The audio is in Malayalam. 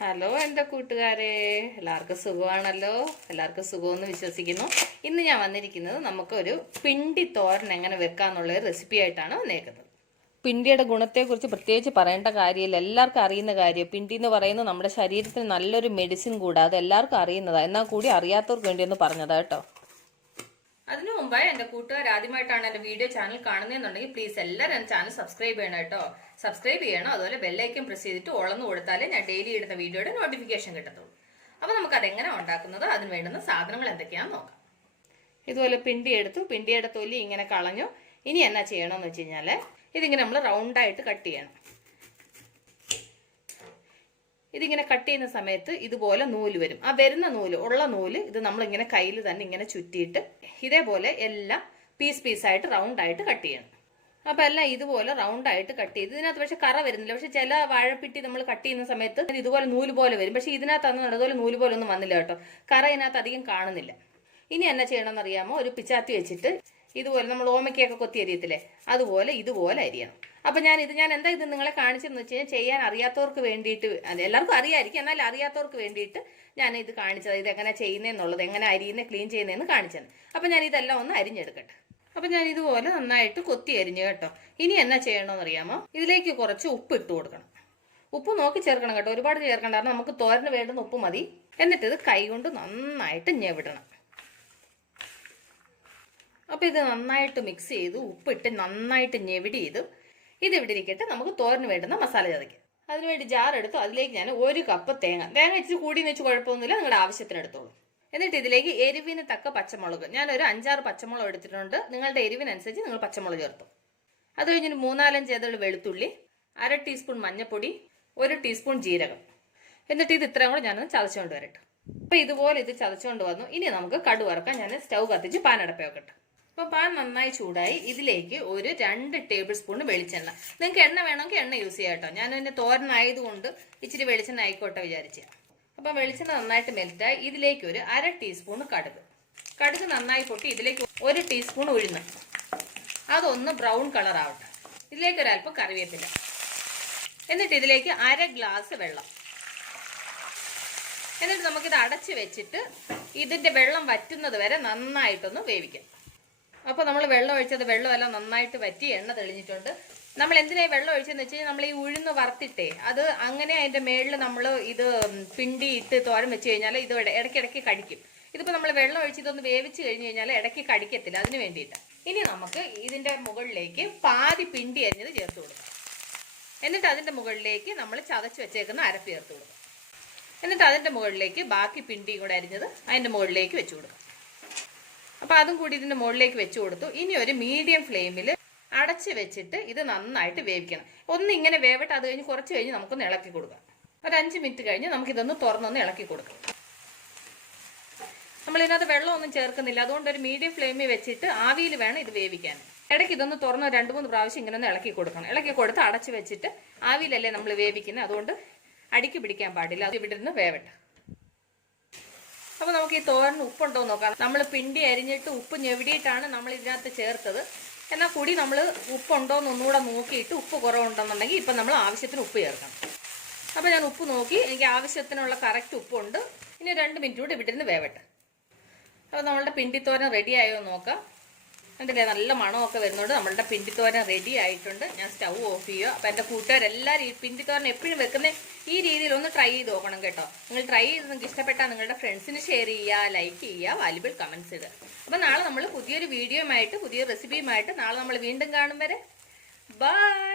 ഹലോ എൻ്റെ കൂട്ടുകാരെ, എല്ലാവർക്കും സുഖമാണല്ലോ. എല്ലാവർക്കും സുഖമെന്ന് വിശ്വസിക്കുന്നു. ഇന്ന് ഞാൻ വന്നിരിക്കുന്നത് നമുക്കൊരു പിണ്ടി തോരൻ എങ്ങനെ വെക്കാന്നുള്ള റെസിപ്പി ആയിട്ടാണ് വന്നേക്കുന്നത്. പിണ്ടിയുടെ ഗുണത്തെക്കുറിച്ച് പ്രത്യേകിച്ച് പറയേണ്ട കാര്യമില്ല, എല്ലാവർക്കും അറിയുന്ന കാര്യം. പിണ്ടി എന്ന് പറയുന്നത് നമ്മുടെ ശരീരത്തിന് നല്ലൊരു മെഡിസിൻ കൂടാതെ എല്ലാവർക്കും അറിയുന്നതാണ്. എന്നാൽ കൂടി അറിയാത്തവർക്ക് വേണ്ടി ഒന്ന് പറഞ്ഞതാ കേട്ടോ. അതിനു മുമ്പായി എൻ്റെ കൂട്ടുകാർ ആദ്യമായിട്ടാണ് എൻ്റെ വീഡിയോ ചാനൽ കാണുന്നതെന്നുണ്ടെങ്കിൽ പ്ലീസ് എല്ലാവരും എൻ്റെ ചാനൽ സബ്സ്ക്രൈബ് ചെയ്യണം കേട്ടോ. സബ്സ്ക്രൈബ് ചെയ്യണം. അതുപോലെ ബെല്ലൈക്കൻ പ്രസ് ചെയ്തിട്ട് ഓളന്ന് കൊടുത്താലേ ഞാൻ ഡെയിലി ഇടുന്ന വീഡിയോയുടെ നോട്ടിഫിക്കേഷൻ കിട്ടത്തുള്ളൂ. അപ്പോൾ നമുക്ക് അതെങ്ങനെ ഉണ്ടാക്കുന്നത്, അതിന് വേണ്ടുന്ന സാധനങ്ങൾ എന്തൊക്കെയാണെന്ന് നോക്കാം. ഇതുപോലെ പിണ്ടിയുടെ തൊലി ഇങ്ങനെ കളഞ്ഞു. ഇനി എന്നാ ചെയ്യണമെന്ന് വെച്ച് കഴിഞ്ഞാൽ ഇതിങ്ങനെ നമ്മൾ റൗണ്ടായിട്ട് കട്ട് ചെയ്യണം. ഇതിങ്ങനെ കട്ട് ചെയ്യുന്ന സമയത്ത് ഇതുപോലെ നൂല് വരും. ആ വരുന്ന നൂല് ഇത് നമ്മളിങ്ങനെ കയ്യിൽ തന്നെ ഇങ്ങനെ ചുറ്റിയിട്ട് ഇതേപോലെ എല്ലാം പീസായിട്ട് റൗണ്ടായിട്ട് കട്ട് ചെയ്യണം. അപ്പം എല്ലാം ഇതുപോലെ റൗണ്ടായിട്ട് കട്ട് ചെയ്ത് ഇതിനകത്ത് പക്ഷെ കറ വരുന്നില്ല. പക്ഷെ ചില വാഴപ്പിട്ടി നമ്മൾ കട്ട് ചെയ്യുന്ന സമയത്ത് ഇതുപോലെ നൂല് പോലെ വരും. പക്ഷെ ഇതിനകത്ത് അന്ന് അതുപോലെ നൂല് പോലെ ഒന്നും വന്നില്ല കേട്ടോ. കറ ഇതിനകത്ത് അധികം കാണുന്നില്ല. ഇനി എന്നാ ചെയ്യണമെന്ന് അറിയാമോ? ഒരു പിച്ചാത്തി വെച്ചിട്ട് ഇതുപോലെ നമ്മൾ ഓമയ്ക്കൊക്കെ കൊത്തി അരിയത്തില്ലേ, ഇതുപോലെ അരിയണം. അപ്പം ഞാൻ എന്താ ഇത് നിങ്ങളെ കാണിച്ചതെന്ന് വെച്ച് കഴിഞ്ഞാൽ ചെയ്യാൻ അറിയാത്തവർക്ക് വേണ്ടിയിട്ട്, എല്ലാവർക്കും അറിയാമായിരിക്കും, എന്നാൽ അറിയാത്തവർക്ക് വേണ്ടിയിട്ട് ഞാൻ ഇത് കാണിച്ചത്. ഇത് എങ്ങനെ ചെയ്യുന്നതെന്നുള്ളത്, എങ്ങനെ അരിയുന്നത്, ക്ലീൻ ചെയ്യുന്നതെന്ന് കാണിച്ചത്. അപ്പം ഞാൻ ഇതെല്ലാം ഒന്ന് അരിഞ്ഞെടുക്കട്ടെ. അപ്പം ഞാൻ ഇതുപോലെ നന്നായിട്ട് കൊത്തി അരിഞ്ഞു കേട്ടോ. ഇനി എന്നാ ചെയ്യണമെന്ന് അറിയാമോ? ഇതിലേക്ക് കുറച്ച് ഉപ്പ് ഇട്ട് കൊടുക്കണം. ഉപ്പ് നോക്കി ചേർക്കണം കേട്ടോ, ഒരുപാട് ചേർക്കണ്ട, കാരണം നമുക്ക് തോരന് വേണ്ടുന്ന ഉപ്പ് മതി. എന്നിട്ട് ഇത് കൈ കൊണ്ട് നന്നായിട്ട് ഞെവിടണം. അപ്പോൾ ഇത് നന്നായിട്ട് മിക്സ് ചെയ്ത് ഉപ്പിട്ട് നന്നായിട്ട് ഞെവിടി ചെയ്ത് ഇത് ഇവിടെ ഇരിക്കട്ടെ. നമുക്ക് തോരന് വേണ്ടുന്ന മസാല ചതയ്ക്കാം. അതിനുവേണ്ടി ജാർ എടുത്തു. അതിലേക്ക് ഞാൻ 1 കപ്പ് തേങ്ങ ഇച്ചിരി കൂടിയെന്ന് വെച്ച് കുഴപ്പമൊന്നുമില്ല, നിങ്ങളുടെ ആവശ്യത്തിന് എടുത്തോളൂ. എന്നിട്ട് ഇതിലേക്ക് എരിവിന് തക്ക പച്ചമുളക്, ഞാനൊരു 5-6 പച്ചമുളക് എടുത്തിട്ടുണ്ട്. നിങ്ങളുടെ എരിവിനനുസരിച്ച് നിങ്ങൾ പച്ചമുളക് ചേർത്തു. അത് കഴിഞ്ഞൊരു 3-4 ഏതള് വെളുത്തുള്ളി, 1/2 ടീസ്പൂൺ മഞ്ഞൾപ്പൊടി, 1 ടീസ്പൂൺ ജീരകം. എന്നിട്ട് ഇത് ഇത്രയും കൂടെ ഞാനൊന്ന് ചതച്ചുകൊണ്ട് വരട്ടെ. അപ്പോൾ ഇതുപോലെ ഇത് ചതച്ചുകൊണ്ട് വന്നു. ഇനി നമുക്ക് കടു വറക്കാൻ ഞാൻ സ്റ്റൗ കത്തിച്ച് പാൻ അടപ്പ് വെക്കട്ടെ. അപ്പോൾ പാൻ നന്നായി ചൂടായി. ഇതിലേക്ക് ഒരു 2 ടേബിൾ സ്പൂൺ വെളിച്ചെണ്ണ. നിങ്ങൾക്ക് എണ്ണ വേണമെങ്കിൽ എണ്ണ യൂസ് ചെയ്യാം കേട്ടോ. ഞാൻ ഇതിൻ്റെ തോരനായതുകൊണ്ട് ഇച്ചിരി വെളിച്ചെണ്ണ ആയിക്കോട്ടെ വിചാരിച്ച. അപ്പം വെളിച്ചെണ്ണ നന്നായിട്ട് മെൽറ്റായി. ഇതിലേക്ക് ഒരു 1/2 ടീസ്പൂൺ കടുക് നന്നായി പൊട്ടി. ഇതിലേക്ക് 1 ടീസ്പൂൺ ഉഴുന്ന്, അതൊന്ന് ബ്രൗൺ കളർ ആവട്ടെ. ഇതിലേക്ക് ഒരല്പം കറിവേപ്പില. എന്നിട്ട് ഇതിലേക്ക് 1/2 ഗ്ലാസ് വെള്ളം. എന്നിട്ട് നമുക്കിത് അടച്ച് വെച്ചിട്ട് ഇതിൻ്റെ വെള്ളം വറ്റുന്നത് വരെ നന്നായിട്ടൊന്ന് വേവിക്കാം. അപ്പോൾ നമ്മൾ വെള്ളം ഒഴിച്ചത് വെള്ളമെല്ലാം നന്നായിട്ട് വറ്റി എണ്ണ തെളിഞ്ഞിട്ടുണ്ട്. നമ്മൾ എന്തിനായി വെള്ളം ഒഴിച്ചതെന്ന് വെച്ച് കഴിഞ്ഞാൽ നമ്മൾ ഈ ഉഴുന്ന് വറുത്തിട്ടേ അത് അങ്ങനെ അതിൻ്റെ മേളിൽ നമ്മൾ ഇത് പിണ്ടി ഇട്ട് തോരൻ വെച്ച് കഴിഞ്ഞാൽ ഇത് ഇടയ്ക്കിടയ്ക്ക് കടിക്കും. ഇതിപ്പോൾ നമ്മൾ വെള്ളം ഒഴിച്ച് ഇതൊന്ന് വേവിച്ച് കഴിഞ്ഞ് കഴിഞ്ഞാൽ ഇടയ്ക്ക് കടിക്കത്തില്ല, അതിന് വേണ്ടിയിട്ടാണ്. ഇനി നമുക്ക് ഇതിൻ്റെ മുകളിലേക്ക് പാതി പിണ്ടി അരിഞ്ഞത് ചേർത്ത് കൊടുക്കാം. എന്നിട്ട് അതിൻ്റെ മുകളിലേക്ക് നമ്മൾ ചതച്ച് വെച്ചേക്കുന്ന അരപ്പ് ചേർത്ത് കൊടുക്കാം. എന്നിട്ട് അതിൻ്റെ മുകളിലേക്ക് ബാക്കി പിണ്ടി കൂടെ അരിഞ്ഞത് അതിൻ്റെ മുകളിലേക്ക് വെച്ച് കൊടുക്കാം. അപ്പോൾ അതും കൂടി ഇതിൻ്റെ മുകളിലേക്ക് വെച്ച് കൊടുത്തു. ഇനി ഒരു മീഡിയം ഫ്ലെയിമിൽ അടച്ച് വെച്ചിട്ട് ഇത് നന്നായിട്ട് വേവിക്കണം. ഒന്നിങ്ങനെ വേവട്ടെ. അത് കഴിഞ്ഞ് കുറച്ച് കഴിഞ്ഞ് നമുക്കൊന്ന് ഇളക്കി കൊടുക്കാം. ഒരു 5 മിനിറ്റ് കഴിഞ്ഞ് നമുക്കിതൊന്ന് തുറന്നൊന്ന് ഇളക്കി കൊടുക്കാം. നമ്മളിതിനകത്ത് വെള്ളമൊന്നും ചേർക്കുന്നില്ല, അതുകൊണ്ട് ഒരു മീഡിയം ഫ്ലെയിമിൽ വെച്ചിട്ട് ആവിയിൽ വേണം ഇത് വേവിക്കാൻ. ഇടയ്ക്ക് ഇതൊന്ന് തുറന്ന് 2-3 പ്രാവശ്യം ഇങ്ങനെ ഒന്ന് ഇളക്കി കൊടുക്കണം. ഇളക്കി കൊടുത്ത് അടച്ച് വെച്ചിട്ട് ആവിയിലല്ലേ നമ്മൾ വേവിക്കുന്നത്, അതുകൊണ്ട് അടിക്ക് പിടിക്കാൻ പാടില്ല. അത് ഇവിടെ നിന്ന് വേവട്ടെ. അപ്പോൾ നമുക്ക് ഈ തോരന് ഉപ്പുണ്ടോ എന്ന് നോക്കാം. നമ്മൾ പിണ്ടി അരിഞ്ഞിട്ട് ഉപ്പ് ഞെവിടിയിട്ടാണ് നമ്മൾ ഇതിനകത്ത് ചേർത്തത്. എന്നാൽ കൂടി നമ്മൾ ഉപ്പുണ്ടോ എന്ന് ഒന്നുകൂടെ നോക്കിയിട്ട് ഉപ്പ് കുറവുണ്ടെന്നുണ്ടെങ്കിൽ ഇപ്പം നമ്മൾ ആവശ്യത്തിന് ഉപ്പ് ചേർക്കണം. അപ്പോൾ ഞാൻ ഉപ്പ് നോക്കി, എനിക്ക് ആവശ്യത്തിനുള്ള കറക്റ്റ് ഉപ്പുണ്ട്. ഇനി 2 മിനിറ്റ് കൂടി ഇവിടെ നിന്ന് വേവട്ടെ. അപ്പോൾ നമ്മളുടെ പിണ്ടിത്തോരൻ റെഡി ആയോ നോക്കാം. കണ്ടില്ലേ, നല്ല മണമൊക്കെ വരുന്നുണ്ട്. നമ്മളുടെ പിണ്ടിത്തോരൻ റെഡി ആയിട്ടുണ്ട്. ഞാൻ സ്റ്റൗ ഓഫ് ചെയ്യുക. അപ്പോൾ എൻ്റെ കൂട്ടുകാരെല്ലാവരും ഈ പിണ്ടിത്തോരൻ എപ്പോഴും വെക്കുന്ന ഈ രീതിയിൽ ഒന്ന് ട്രൈ ചെയ്ത് നോക്കണം കേട്ടോ. നിങ്ങൾ ട്രൈ ചെയ്ത് നിങ്ങൾക്ക് ഇഷ്ടപ്പെട്ടാൽ നിങ്ങളുടെ ഫ്രണ്ട്സിന് ഷെയർ ചെയ്യുക, ലൈക്ക് ചെയ്യുക, വാല്യുബിൾ കമൻറ്റ്സ് ഇടുക. അപ്പോൾ നാളെ നമ്മൾ പുതിയൊരു വീഡിയോയുമായിട്ട് പുതിയൊരു റെസിപ്പിയുമായിട്ട് നാളെ നമ്മൾ വീണ്ടും കാണും വരെ ബൈ.